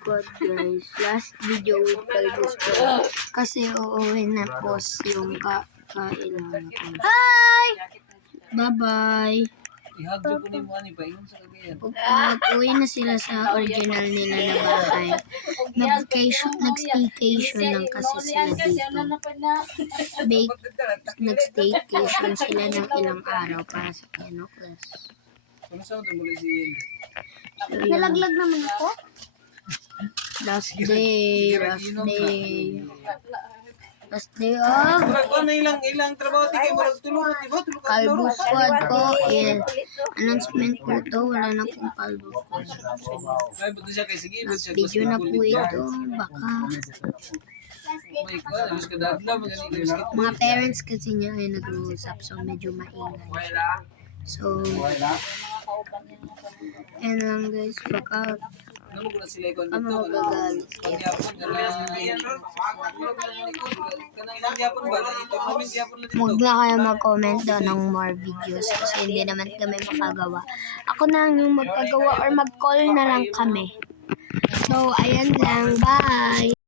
Squad guys. Last video with Kalbo Squad. Kasi uuwi na post yung kailangan ko. Hi! Bye-bye. Uwi na sila sa original nila na bahay. Nag-staycation lang kasi sila dito. Nag-staycation sila ng ilang araw para sa piano class. So, Nalaglag naman ako. Last day of ilang trabaho tigay mo tulungan di ba? Kalbo Squad po. Announcement po to. Wala na pong Kalbo Squad. Ay buto siya kay sige, buto siya. Video na po ito. Baka mga parents kasi niya ay nag-uusap, so medyo maingay. So, yan lang guys. Baka magagalit. Huwag na kayo mag-comment daw ng more videos kasi hindi naman kami makagawa. Ako na yung magkagawa or mag-call na lang kami. So, ayan lang. Bye!